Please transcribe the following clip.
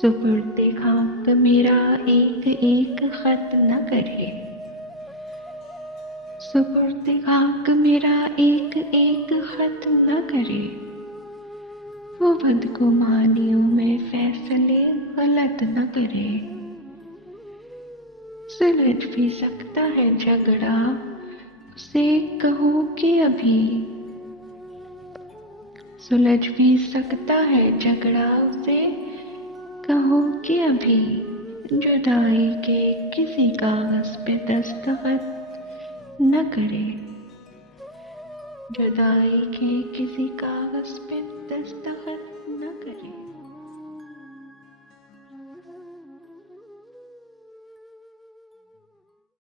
सुपुर्दे खाक मेरा एक एक खत न करे। सुपुर्दे खाक मेरा एक एक खत न करे। वो बदगुमानियों में फैसले गलत न करे। सुलझ भी सकता है झगड़ा, उसे कहो कि अभी। सुलझ भी सकता है झगड़ा, उसे कहो कि अभी। जुदाई के किसी कागज पे दस्तखत न करे। जुदाई के किसी कागज पे दस्तखत